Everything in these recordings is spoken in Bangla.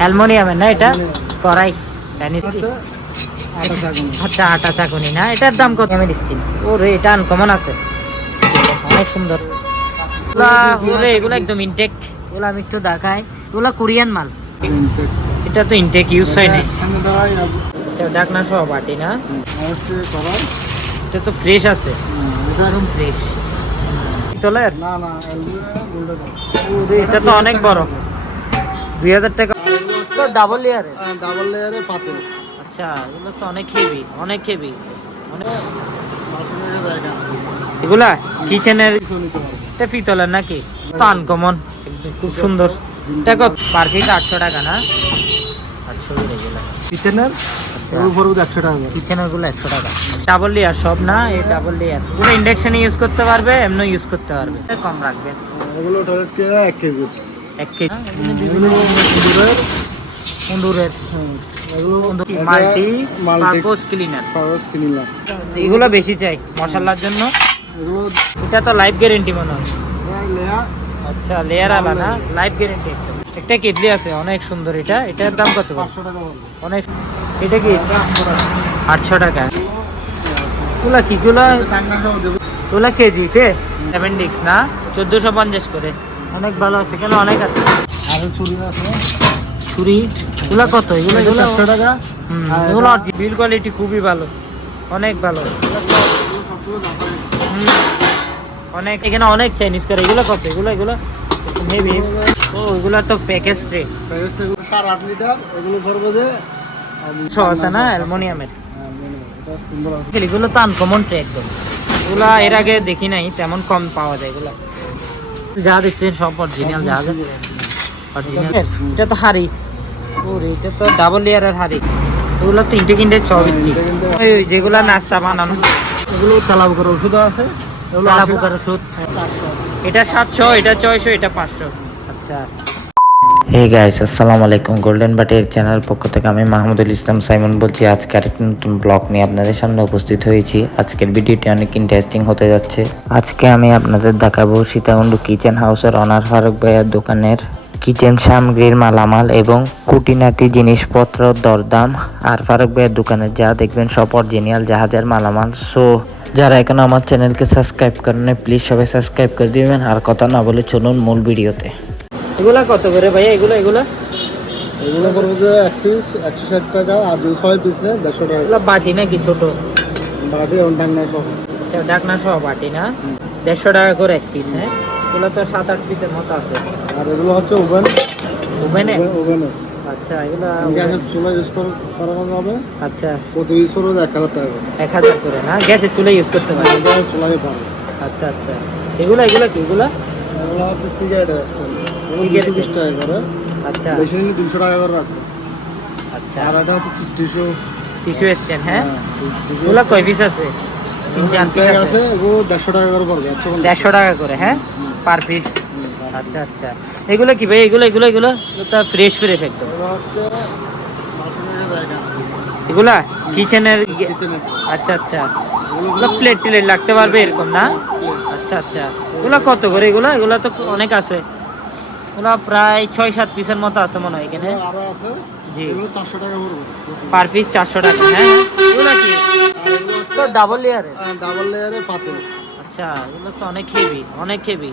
অ্যালমোনিয়ামের না এটা? করাই চাইনিজ হচ্ছে আটা চাকুনি আচ্ছা আটা চাকুনি না? এটার দাম কত? আমি স্টিল ও রে এটা আনকমন আছে। অনেক সুন্দর। ওরে এগুলো একদম ইনটেক এগুলো আমি একটু দেখাই। এগুলো কোরিয়ান মাল। এটা তো ইনটেক ইউজ হয় নাই। এখানে আচ্ছা ডাকনা সহ বাটি না? এটা তো ফ্রেশ আছে। এটা একদম ফ্রেশ পিতলের? না না এটা তো অনেক বড়। দুই হাজার টাকা তো ডাবল লেয়ারের ডাবল লেয়ারে পাতিল আচ্ছা এগুলো তো অনেক হেভি অনেক হেভি এগুলা কিচেনের এটা পিতলের নাকি? তো আনকমন খুব সুন্দর। কত পার পিস আটশো টাকা না? আটশো এগুলো। কিচেনের ডাবল লেয়ার সব না? এই ডাবল লেয়ার পুরো ইন্ডাকশন ইউজ করতে পারবে এমনি ইউজ করতে পারবে। কম রাখবেন এগুলো টয়লেট কে এক কেজির। এক কেজি। এগুলো দুধের কুন্দুরের মাল্টি পারপোজ ক্লিনার। এগুলো বেশি চাই মশলার জন্য। এগুলো এটা তো লাইফ গ্যারেন্টি মনে হয়। আচ্ছা লেয়ার আলা না? লাইফ গ্যারেন্টি একটা। কেটলি আছে অনেক সুন্দর এটা। এটার দাম কত অনেক এটা কি? আটশো টাকা। আটশো কি? সহ দেবো। গুলা কেজিতে? না? চোদ্দোশো পঞ্চাশ করে। অনেক ভালো আছে কেন অনেক আছে। আর চুরি আছে। ছুরি এগুলা কত? এগুলো এগুলো চারশো টাকা। হুম, এগুলো বিল কোয়ালিটি খুবই ভালো। অনেক ভালো। অনেক এখানে অনেক চাইনিজ করে এগুলো কত? এগুলো এগুলো মেবি ও এগুলো তো প্যাকেজ ট্রে প্যাকেজটা এগুলো সাড়ে আট লিটার এগুলো ধরবো যে সহ আছে না? অ্যালমোনিয়ামের। হ্যাঁ। এগুলো তো আনকমন ট্রে একদম। এগুলো এর আগে দেখি নাই তেমন কম পাওয়া যায় এগুলো। যা দেখছেন সব অরিজিনাল যা এটা তো হাড়ি। ওরে এটা তো ডাবল লেয়ারের হাড়ি। এগুলো তিনটে কিনতে চব্বিশ ওই ওই যেগুলো নাস্তা বানানো। এগুলো তেলাপ করে ওষুধ আছে। এগুলো পোকার ওষুধ। এটা সাতশো এটা ছয়শো এটা পাঁচশো। আচ্ছা। হে গাইস আসসালামু আলাইকুম। গোল্ডেন বাটির চ্যানেল পক্ষ থেকে আমি মাহমুদুল ইসলাম সাইমন বলছি। আজকে আরেকটি নতুন ব্লগ নিয়ে আপনাদের সামনে উপস্থিত হয়েছি। আজকের ভিডিওটি অনেক ইন্টারেস্টিং হতে যাচ্ছে। আজকে আমি আপনাদের দেখাবো সীতাকুণ্ড কিচেন হাউসের অনার ফারুক ভাইয়ের দোকানের কিচেন সামগ্রীর মালামাল এবং কুটিনাটি জিনিসপত্র দরদাম আর ফারুক ভাইয়ের দোকানের যা দেখবেন সব অরিজিনাল জাহাজের মালামাল। সো যারা এখনও আমার চ্যানেলকে সাবস্ক্রাইব করেন প্লিজ সবাই সাবস্ক্রাইব করে দিবেন। আর কথা না বলে চলুন মূল ভিডিওতে। এগুলা কত করে ভাইয়া? এগুলো এগুলো? এগুলো যে এক পিস একশো ষাট টাকা আর ছয় পিস দেড়শো টাকা। এগুলো বাটি নাকি ছোট? এবং সহ। আচ্ছা ডাকনা সহ বাটি না? দেড়শো টাকা করে এক পিস হ্যাঁ? এগুলো তো সাত আট পিসের মতো আছে। আর এগুলো হচ্ছে ওভেন। ওভেনে? ওভেনে আচ্ছা এগুলো গ্যাসের চুলা ইউজ করানো যাবে? আচ্ছা। প্রতি পিস পড়বে এক হাজার টাকা করে। এক হাজার করে না? গ্যাসের চুলে ইউজ করতে পারি গ্যাস চুলাই পারবে আচ্ছা আচ্ছা। এগুলো এগুলো কি এগুলো? এগুলো হচ্ছে স্ট্যান্ড এগুলো বিশ টাকা করে। আচ্ছা। বেশি নিলে দুশো টাকা করে রাখবে। আচ্ছা। আর এটা হচ্ছে টিস্যু। টিস্যু স্ট্যান্ড হ্যাঁ? এগুলো কয় পিস আছে? তিন চার পিস আছে। এগুলো দেড়শো টাকা করে পড়বে দেড়শো টাকা করে হ্যাঁ। পার পিস আচ্ছা আচ্ছা। এগুলো কি ভাই? এগুলো এগুলো এগুলো? তো ফ্রেশ ফ্রেশ একদম। এগুলো কিচেনের আচ্ছা আচ্ছা। প্লেট টেলেট লাগতে পারবে এরকম না? আচ্ছা আচ্ছা। এগুলো কত করে এগুলো? এগুলো তো অনেক আছে। এগুলো প্রায় ছয় সাত পিসের মতো আছে মনে হয় এখানে। জি। চারশো টাকা পড়বে পার পিস চারশো টাকা হ্যাঁ? এগুলো কি? তো ডাবল লেয়ারের ডাবল লেয়ারে পাতিল আচ্ছা এগুলো তো অনেক হেভি অনেক হেভি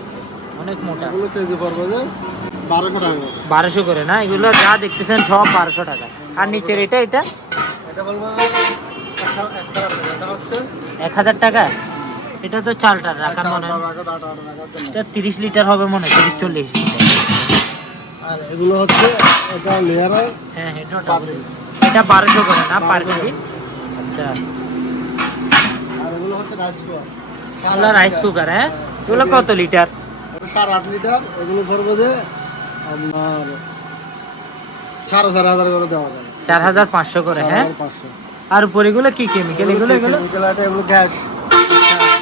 অনেক মোটা। এগুলো কেজি পড়বে যে বারোশো টাকা করে। বারোশো করে না? এগুলো যা দেখতেছেন সব বারোশো টাকা। আর নিচের এটা এটা? এটা বলব একটা একটা এটা হচ্ছে এক হাজার টাকা? এটা তো চালটার রাখার মনে হয়। এটা তিরিশ লিটার হবে মনে হয় তিরিশ চল্লিশ আর এগুলো হচ্ছে এটা লেয়ারের হ্যাঁ এটা পাতিল। এটা বারোশো করে না পার কেজি? আচ্ছা। আর এগুলো হচ্ছে রাইস কুকার এগুলো রাইস কুকার হ্যাঁ? এগুলো কত লিটার সাড়ে আট লিটার এগুলো ধরবো যে আপনার সাড়ে চার হাজার করে দেওয়া যাবে। চার হাজার পাঁচশো করে হ্যাঁ? আর উপরে এগুলো কি কেমিক্যাল এগুলো এগুলো? এগুলো গ্যাস।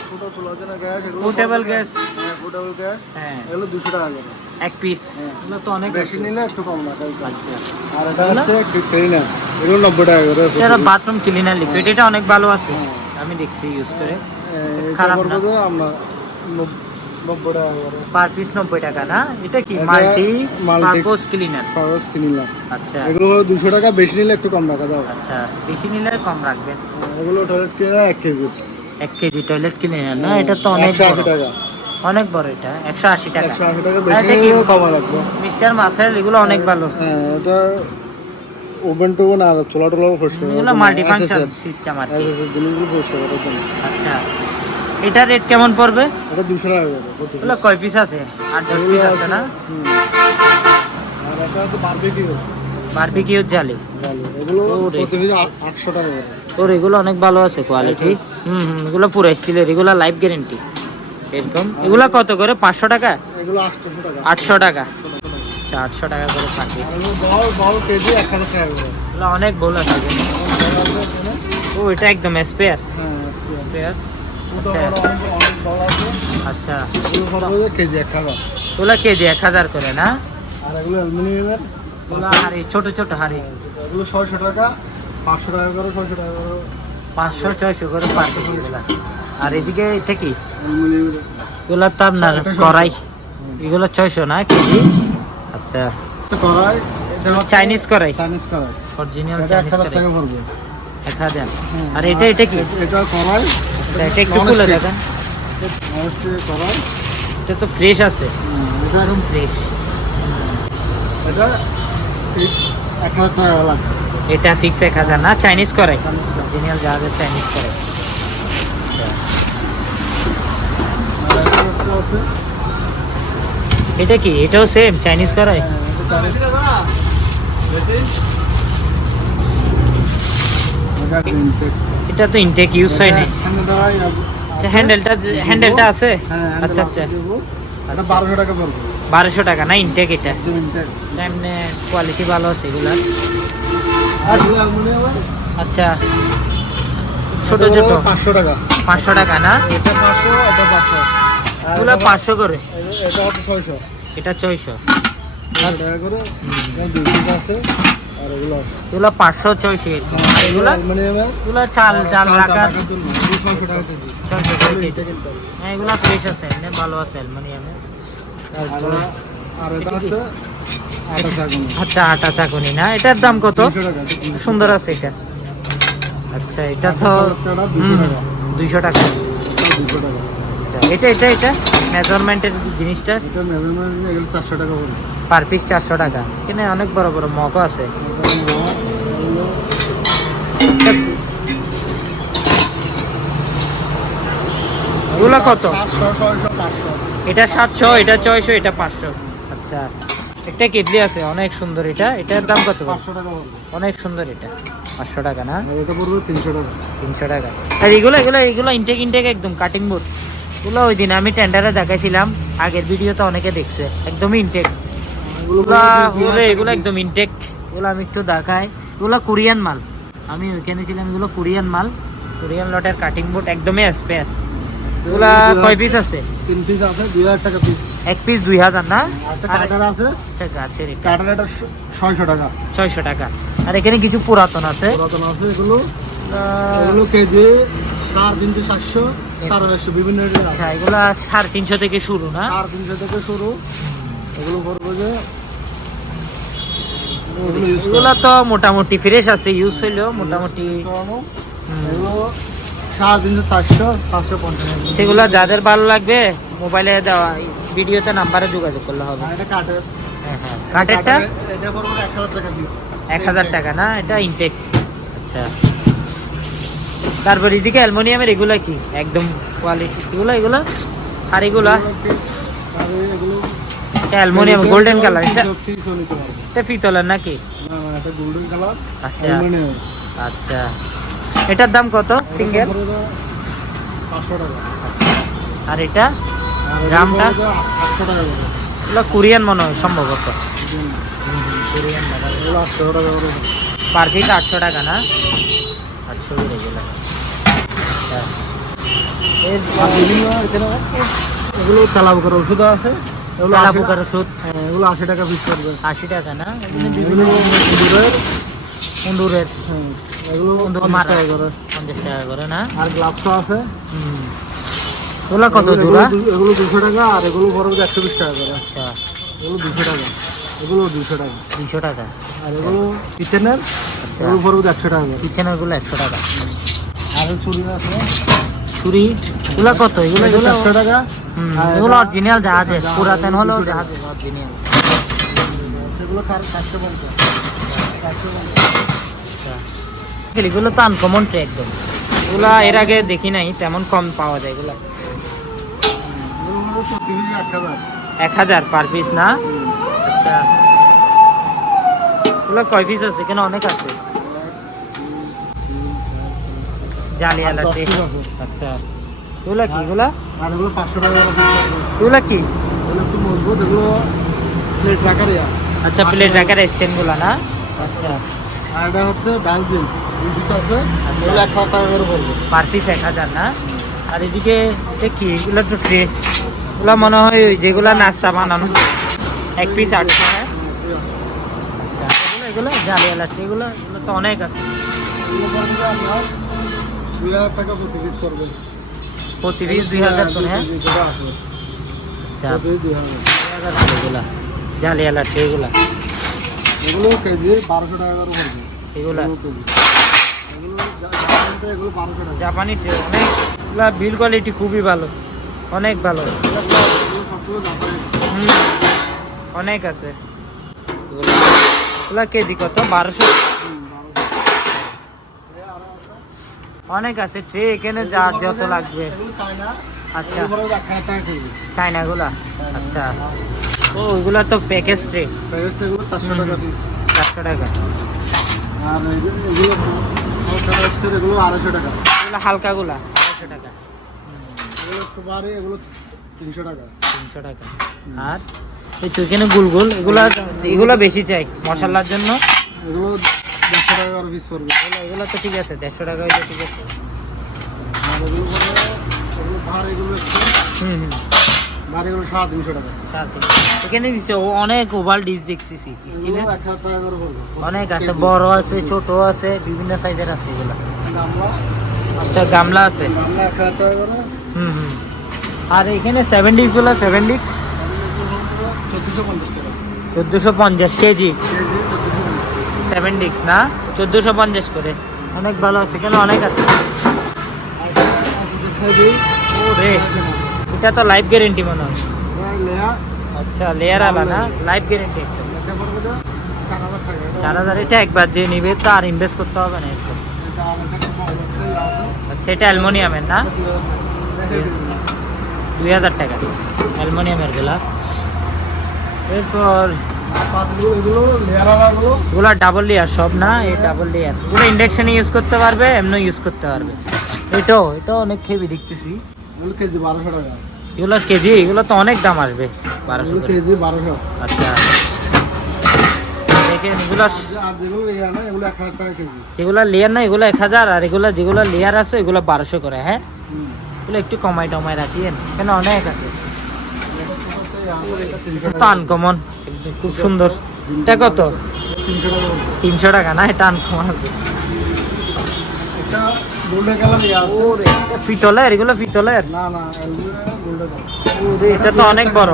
ছোট চুলার জন্য গ্যাস এগুলো পোর্টেবল গ্যাস। হ্যাঁ গ্যাস। হ্যাঁ। এগুলো দুশো টাকা করে। এক পিস হ্যাঁ। এগুলো তো অনেক বেশি নিলে একটু কম আচ্ছা। আর এটা হচ্ছে ক্লিনার এগুলো নব্বই টাকা করে। এটা বাথরুম ক্লিনার লিকুইড এটা অনেক ভালো আছে। হ্যাঁ। আমি দেখছি ইউজ করে। খারাপ না। আমরা নব্বই টাকা করে। পার পিস নব্বই টাকা না? এটা কি? Multi purpose cleaner? খরচ কিনলাম আচ্ছা। এগুলো দুশো টাকা বেশি নিলে একটু কম রাখা যাবে। আচ্ছা বেশি নিলে কম রাখবেন। এগুলো টয়লেট কিনে এক কেজি এক কেজি টয়লেট ক্লিনার না? এটা তো অনেক বড়। টাকা। অনেক বড় এটা? একশো আশি টাকা। একশো আশি টাকা বেশি এটা কি? নিলেও কমা রাখব মিস্টার মাসেল? এগুলো অনেক ভালো। হ্যাঁ এটা ওভেন টোভেন আর চোলা টোলা পরিষ্কার এগুলো মাল্টি ফাংশন সিস্টেম আর কি। জিনিসগুলো পরিষ্কার করার জন্য আচ্ছা। এটা রেট কেমন পড়বে? এটা দুশো টাকা করে প্রতি এগুলো কয় পিস আছে? আট দশ এগুলো পিস আছে না। আর একটা হচ্ছে বারবিকিউ বারবিকিউ জালি? এগুলো ওরে। প্রতি পিস আটশো টাকা করে। তোর এগুলো অনেক ভালো আছে কোয়ালিটি হুম হুম এগুলো পুরো স্টিলের এগুলো লাইফ গ্যারেন্টি এরকম। এগুলো কত করে? পাঁচশো টাকা? এগুলো আটশো টাকা। আটশো টাকা। আটশো টাকা করে বড় কেজি এক হাজার টাকা অনেক বল এখানে। ও এটা একদম স্পেয়ার হ্যাঁ স্পেয়ার আচ্ছা। আচ্ছা। কেজি এক হাজার। এগুলো কেজি এক হাজার করে না? আর এগুলো অ্যালুমিনিয়ামের এগুলো হাড়ি ছোট ছোট হাড়ি। এগুলো ছয়শো টাকা পাঁচশো টাকা করে ছয়শো টাকা করে। পাঁচশো ছয়শো করে পার কেজি আর এদিকে এটা কি? অ্যালুমিনিয়ামের এগুলো তো আপনার কড়াই। এগুলো ছয়শো না কেজি? আচ্ছা। এটা চাইনিজ কড়াই চাইনিজ কড়াই অরিজিনাল চাইনিজ কড়াই টাকা পড়বে। আর এটা এটা কি? এটা কড়াই আচ্ছা এটা একটু খুলে দেখেন। এটা তো ফ্রেশ আছে। এটা একদম ফ্রেশ এটা এক হাজার টাকা লাগবে। এটা ফিক্স এক হাজার না চাইনিজ কড়াই। অরিজিনাল জাহাজের চাইনিজ কড়াই আচ্ছা আর একটা একটা আছে এটা কি? এটাও সেম চাইনিজ হ্যাঁ, এটা তো ইনটেক ইউজ হয় নাই আচ্ছা হ্যান্ডেলটা হ্যান্ডেলটা আছে? আচ্ছা আচ্ছা। এটা। বারোশো টাকা পড়বে বারোশো টাকা না ইনটেক এটা? এমনি কোয়ালিটি ভালো আছে এগুলা। আচ্ছা। ছোট ছোট। পাঁচশো টাকা। পাঁচশো টাকা না? এটা পাঁচশো এটা পাঁচশো। এগুলো পাঁচশো করে। এটা- হচ্ছে ছয়শো। এটা ছয়শো। এগুলো পাঁচশো ছয়শো আর এগুলো এগুলা এগুলো চাল চাল রাখার রাখার ছয়শো টাকা। হ্যাঁ এগুলো ফ্রেশ আছে ভালো আছে অ্যালমোনিয়ামে। আর আর এটা হচ্ছে আচ্ছা আটা চাকুনি না? এটার দাম কত? সুন্দর আছে এটা। আচ্ছা এটা তো টাকা। দুইশো টাকা। এটা এটা এটা? মেজারমেন্টের জিনিসটা? এটা মেজারমেন্ট এগুলো চারশো টাকা পড়বে পার পিস চারশো টাকা। এখানে অনেক বড় বড় মগও আছে। এগুলো কত? এটা সাতশো এটা ছয়শো এটা পাঁচশো। আচ্ছা। একটা কেটলি আছে অনেক সুন্দর এটা। এটার দাম কত? পাঁচশো টাকা পড়বে অনেক সুন্দর এটা। পাঁচশো টাকা না? এটা পড়বে তিনশো টাকা। তিনশো টাকা। আর এগুলো এগুলো এগুলো ইনটেক ইনটেক একদম কাটিং বোর্ড এগুলো ওই দিন আমি টেন্ডারে দেখাইছিলাম আগের ভিডিওতে অনেকে দেখছে একদমই ইনটেক এগুলো একদম ইনটেক এগুলো আমি একটু দেখাই। এগুলো কোরিয়ান মাল। আমি ওইখানে ছিলাম এগুলো কোরিয়ান মাল। কোরিয়ান লটের কাটিং বোর্ড একদমই স্পেয়ার এগুলা কয় পিস আছে? তিন পিস আছে দুই হাজার টাকা পিস এক পিস দুই হাজার না? আর একটা আর কাটার আছে। আচ্ছা গাছের কাটার এটা ছয়শো টাকা। ছয়শো টাকা। আর এখানে কিছু পুরাতন আছে। পুরাতন আছে এগুলো। এগুলা- এগুলো কেজি সাড়ে তিনশো সাতশো। সাড়ে চারশো বিভিন্ন আচ্ছা এগুলা সাড়ে তিনশো থেকে শুরু না? সাড়ে তিনশো থেকে শুরু। এগুলো করব যে এগুলো তো মোটামুটি ফ্রেশ আছে ইউজ হইলেও মোটামুটি সাড়ে তিনশো চারশো পাঁচশো পঞ্চাশ সেগুলো যাদের ভালো লাগবে মোবাইলে দেওয়া ভিডিওতে নাম্বারে যোগাযোগ করলে হবে। হ্যাঁ হ্যাঁ। কাঠেরটা? এক হাজার টাকা এক হাজার টাকা না? এটা ইনটেক আচ্ছা। তারপর এদিকে অ্যালমোনিয়ামের এগুলা কি? একদম কোয়ালিটি এগুলো এগুলো? আর এগুলা? এটা অ্যালমোনিয়াম গোল্ডেন কালার এটা এটা পিতলের নাকি? এটা আচ্ছা। আচ্ছা। এটার দাম কত? সিঙ্গেল আর এটা? আর এগুলো গ্রামটা? এগুলো কোরিয়ান মনে হয় সম্ভবত। কোরিয়ান। পার আটশো টাকা না? আচ্ছা। এগুলো তেলাপোকার ওষুধ আছে। এগুলো আশি- পোকার ওষুধ। হ্যাঁ, এগুলো আশি টাকা পিস করবে আশি টাকা না? এগুলো বিভিন্ন কুন্দুরের এগুলো পঞ্চাশ টাকা করে। পঞ্চাশ টাকা করে না? আর গ্লাভসও আছে। হুম। কত এগুলো- জোড়া? এগুলো- এগুলো দুশো টাকা আর এগুলো পড়বে একশো বিশ টাকা করে। আচ্ছা। এগুলো দুশো টাকা। এগুলো দুশো টাকা। দুশো টাকা। আর এগুলো কিচেনের এগুলো পড়বে একশো টাকা করে। কিচেনেরগুলো একশো টাকা। আর ছুরি আছে? ছুরি? এগুলা কত? এগুলো এগুলো একশো টাকা। এগুলো অরিজিনাল জাহাজের, পুরাতন দুশো টাকা। অরিজিনাল পঞ্চাশ। পঞ্চাশ। এগুলো তো আনকমন ট্রে একদম। এগুলা এর আগে দেখি নাই তেমন কম পাওয়া যায় এগুলো। হলো এক হাজার। পার পিস না? আচ্ছা। এগুলো কয় পিস আছে? এখানে অনেক আছে। আচ্ছা। এগুলা কি? এগুলা? আর এগুলো পাঁচশো টাকা। এগুলা কি? এগুলো একটু মজবুত এগুলো প্লেট রাখার আচ্ছা প্লেট রাখার না? আচ্ছা। আর এটা হচ্ছে ডাস্টবিন পিস আছে। আচ্ছা। এগুলো এক হাজার টাকা করে পড়বে। পার পিস এক হাজার না? আর এদিকে এটা কি? এগুলো তো ট্রে এগুলো মনে হয় যেগুলা নাস্তা বানানো। এক পিস আটশো হ্যাঁ আচ্ছা এগুলো এগুলো জালিয়ালা ট্রে এগুলো এগুলো তো অনেক আছে। এগুলো পড়বে আপনার দুই হাজার টাকা প্রতি পিস পড়বে প্রতি পিস দুই হাজার করে হ্যাঁ? দুই টাকা আসবে। আচ্ছা। প্রতি পিস দুই হাজার দুই হাজার করে এগুলা জালিয়ালা ট্রে এগুলা। এগুলো কেজি বারোশো টাকা করে পড়বে। এগুলা। এগুলো কেজি। এগুলো যা- জাপানিতে এগুলো বারোশো টাকা। জাপানি ট্রে অনেক এগুলা বিল কোয়ালিটি খুবই ভালো অনেক ভালো। এগুলো সব- এগুলো সবগুলো জাপানি হুম, অনেক আছে। এগুলা কেজি কত? বারোশো। অনেক আছে ট্রে এখানে যা যত লাগবে। চায়না আচ্ছা। কেজি চাইনাগুলা আচ্ছা। ও ওইগুলা তো প্যাকেজ ট্রে চারশো টাকা চারশো টাকা। আর এগুলো আড়াইশো টাকা এগুলো হালকাগুলা আড়াইশো টাকা। এগুলো একটু বাড়ে এগুলো তিনশো টাকা। তিনশো টাকা। আর? এই এখানে গুলগুল এগুলা এগুলো বেশি চাই মশলার জন্য। এগুলো দেড়শো টাকা করে পিস পড়বে। এগুলো তো ঠিক আছে দেড়শো টাকা হইলে ঠিক আছে। আর এগুলো এগুলো ভার এগুলো হুম হুম। ভার এগুলো সাড়ে তিনশো টাকা। সাড়ে তিনশো। এখানে দিচ্ছে অনেক ওভাল ডিশ দেখছি অনেক আছে বড় আছে ছোট আছে বিভিন্ন সাইজের আছে এগুলা। আচ্ছা গামলা আছে। হুম হুম। আর এখানে সেভেন ডিক্সগুলো সেভেন চোদ্দোশো পঞ্চাশ কেজি? সেভেন ডিক্স না? চোদ্দোশো পঞ্চাশ করে। অনেক ভালো আছে এখানে অনেক আছে। রে এটা তো লাইফ গ্যারেন্টি মনে হয়। আচ্ছা লেয়ার আলা না? লাইফ গ্যারেন্টি একটা। চার হাজার এটা একবার যে নিবে তো আর ইনভেস্ট করতে হবে না আছে। আচ্ছা এটা অ্যালমোনিয়ামের না? দুই হাজার টাকা। অ্যালমোনিয়ামেরগুলা এরপর ডাবল লেয়ার সব না? এই ডাবল লেয়ার ইন্ডাকশনে ইউজ করতে পারবে এমনি ইউজ করতে পারবে। এটাও এটাও অনেক খেবি দেখতেছি। এগুলো কেজি? এগুলো তো অনেক দাম আসবে বারোশো কেজি বারোশো। আচ্ছা। দেখেন এগুলো যেগুলো লেয়ার না এগুলো এক হাজার আর এগুলো যেগুলো লেয়ার আছে এগুলো বারোশো করে হ্যাঁ। এগুলো একটু কমাই টমাই রাখিয়েন কেন অনেক আছে এটা তো হচ্ছে আমার এটা তিনশো এটা তো টাকা। আনকমন। খুব সুন্দর। এটা কত? তিনশো টাকা না? এটা আনকমন আছে। পিতলের এগুলো কালার এটা তো অনেক বড়।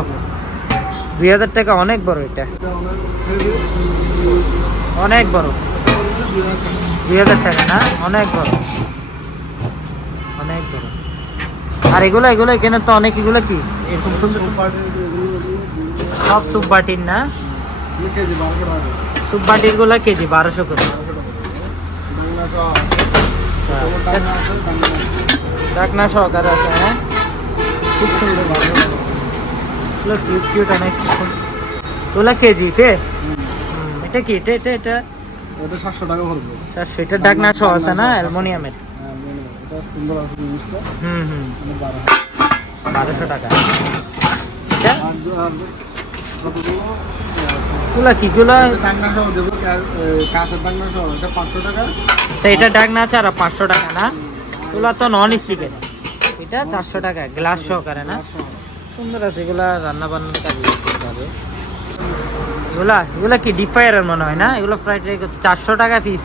দুই হাজার টাকা অনেক বড় এটা। অনেক বড়। দুই হাজার টাকা না? অনেক বড়। অনেক বড়। আর এগুলো এগুলো এখানে তো অনেক এগুলো কি? এরকম সুন্দর সুন্দর সব সুপ বাটির না? এগুলো কেজি বারোশো সুপ বাটিরগুলো কেজি বারোশো করে। ডাকনা সহকার আছে হ্যাঁ? খুব সুন্দর কিউট কিউট অনেক ওগুলো কেজিতে হুম, এটা কি? এটা এটা এটা? টাকা পড়বে সেটার ডাকনা সহ আছে না? অ্যালমোনিয়ামের? হ্যাঁ হয়। এটা সুন্দর আছে জিনিসটা। হুম হুম। বারো বারোশো। টাকা। এটা সহ দেবো কাঁচের সহ এটা পাঁচশো টাকা। আচ্ছা এটা ডাকনা আছে আর পাঁচশো টাকা না? এগুলো তো নন স্টিকের এটা চারশো টাকা গ্লাস সহকারে না? সুন্দর আছে এগুলা রান্না বান্নার কাজে use করতে হবে এগুলা এগুলা কি ডিপ ফ্রায়ারের মনে হয় না? এগুলো ফ্রাইড রাইস চারশো টাকা পিস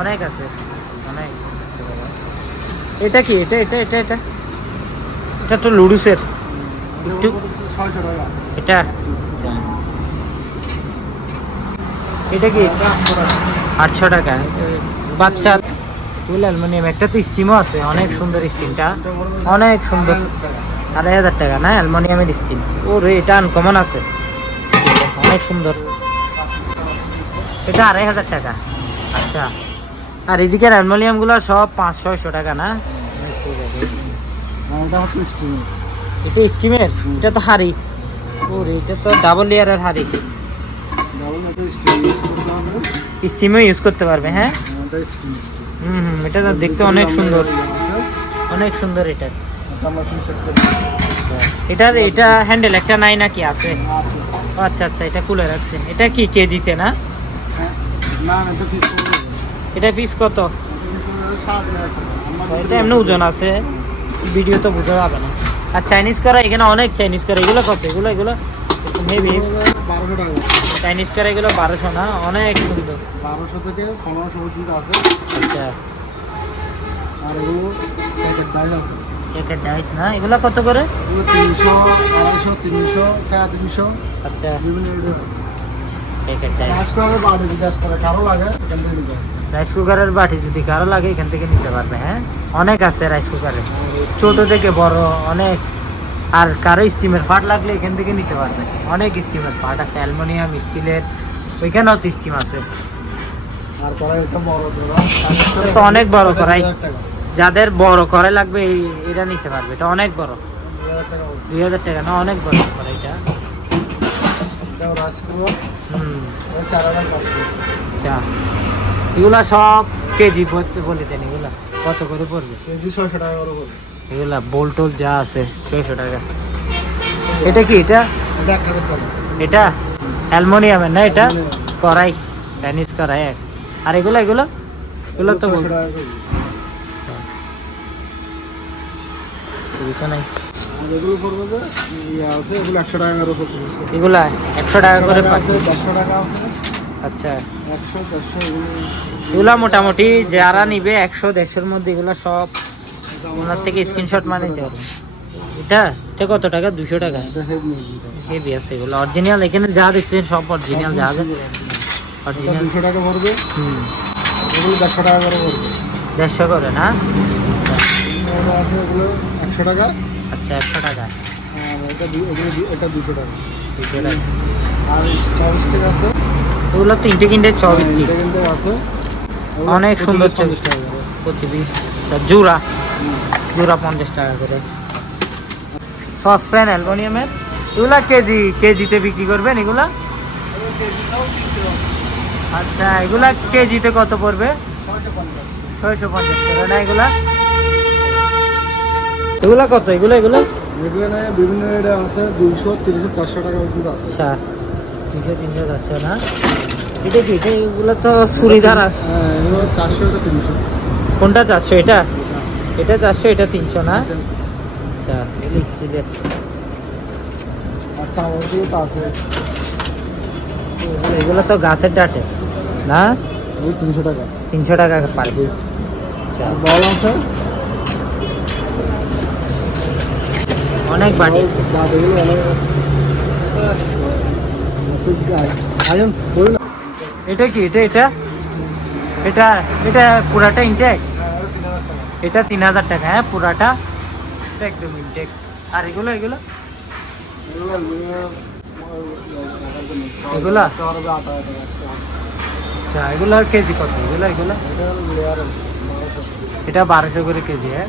অনেক আছে অনেক। এটা কি? এটা এটা এটা এটা? এটা তো লুডুসের। একটু এটা? এটা কি? আটশো টাকা। বাচ্চা ফুল অ্যালমোনিয়াম একটা তো স্টিমও আছে, অনেক সুন্দর স্টিমটা অনেক সুন্দর। আড়াই হাজার টাকা না, অ্যালমোনিয়ামের স্টিম ও রে এটা আনকমন আছে। অনেক সুন্দর। এটা আড়াই হাজার টাকা। আচ্ছা। আর এদিকের অ্যালমোনিয়ামগুলো সব পাঁচ, ছয়শো টাকা না? ঠিক আছে এটা স্টিমের এটা তো হাড়ি। ওরে এটা তো ডাবল লেয়ারের হাড়ি। স্টিমও ইউজ করতে পারবে হ্যাঁ? হুম হুম এটা তো দেখতে অনেক সুন্দর। অনেক সুন্দর এটা। এটার এটা হ্যান্ডেল একটা নাই নাকি? আছে। আচ্ছা আচ্ছা এটা খুলে রাখছে। এটা কি কেজিতে না? এটা পিস কত? আচ্ছা, এটা এমনি ওজন আছে। ভিডিও তো বোঝা যাবে না। আর চাইনিজ করা? এখানে অনেক চাইনিজ করা। এগুলো কত? এগুলো এগুলো? মেবি বারোশো টাকা চাইনিজ করা এগুলো? বারোশো না? অনেক সুন্দর। বারোশো থেকে পনেরোশো পর্যন্ত আছে। আচ্ছা। আর এগুলো প্যাকেট ডাইস আছে। একের ডাইস না? এগুলো কত করে? এগুলো তিনশো আড়াইশো তিনশো সাড়ে তিনশো। আচ্ছা। বিভিন্ন প্যাকেট ডাইস কাজ করে লাগে এখান থেকে নিতে রাইস কুকারের বাটি যদি কারও লাগে এখান থেকে নিতে পারবে হ্যাঁ? অনেক আছে রাইস কুকারে ছোট থেকে বড় অনেক। আর কারও স্টিমের পার্ট লাগলে এখান থেকে নিতে পারবে। অনেক স্টিমের পার্ট আছে অ্যালুমিনিয়াম স্টিলের ওইখানেও তো স্টিম আছে। করা। তো অনেক বড় টাকা যাদের বড় করে লাগবে এটা নিতে পারবে। এটা অনেক বড়। দুই হাজার টাকা না অনেক বড় হুম। এটা আচ্ছা। এগুলা সব কেজি বলতে বলে দেন এগুলা। কত করে পড়বে? কেজি ছয়শো টাকা করে পড়বে। এগুলা বোল যা আছে, ছয়শো টাকা। এটা কি এটা? এটা? না এটা। কড়াই, চাইনিজ এক। আর এগুলো এগুলো? এগুলো তো আর এগুলো একশো টাকা করে আচ্ছা। এগুলা মোটামুটি যারা নিবে একশো, দেড়শোর মধ্যে এগুলা সব ওনার থেকে স্ক্রিনশট মানে নিতে পারবে এটা? এটা কত টাকা? দুশো টাকা? হেভি আছে এগুলো। অরিজিনাল এখানে যা দেখতেছেন সব অরিজিনাল যা আছে। অরিজিনাল দুশো টাকা পড়বে? হুম। এগুলো দেড়শো টাকা করে পড়বে। দেড়শো করে না? এগুলো একশো টাকা। আচ্ছা একশো টাকা। এটা এটা দুশো টাকা। দুশো টাকা। আর চব্বিশ আছে? এগুলো তিনটে কিনতে হ্যাঁ, আছে। অনেক সুন্দর পিস চল্লিশ চব্বিশ টাকা করে। প্রতি পিস জোড়া। জোড়া পঞ্চাশ টাকা করে। সসপ্যান অ্যালমোনিয়ামের। এগুলা কেজি কেজিতে বিক্রি করবেন এগুলা? আচ্ছা এগুলা কেজিতে কত পড়বে? ছয়শো পঞ্চাশ। ছয়শো না এগুলা? এগুলা কত? এগুলো এগুলো? বিভিন্ন রেটে আছে দুইশো তিনশো চারশো টাকা আচ্ছা তিনশো তিনশো চারশো না? এটা কি এটা এগুলো তো চুড়িদার? আর- হ্যাঁ চারশো এটা তিনশো। কোনটা চারশো এটা? এটা চারশো এটা তিনশো না? আচ্ছা এগুলো স্টিলের। তো এগুলো- এগুলো তো গাছের ডাটে না? ওই তিনশো টাকা। তিনশো টাকা পার পিস আচ্ছা। বল আছে? অনেক না এটা কি? এটা এটা? এটা এটা পুরাটা ইনটেক হ্যাঁ এটা তিন হাজার টাকা হ্যাঁ পুরাটা। একদম ইনটেক আর এগুলো এগুলো? এগুলা? আচ্ছা এগুলো কেজি কত? এগুলো এগুলো? এটা বারোশো করে কেজি হ্যাঁ।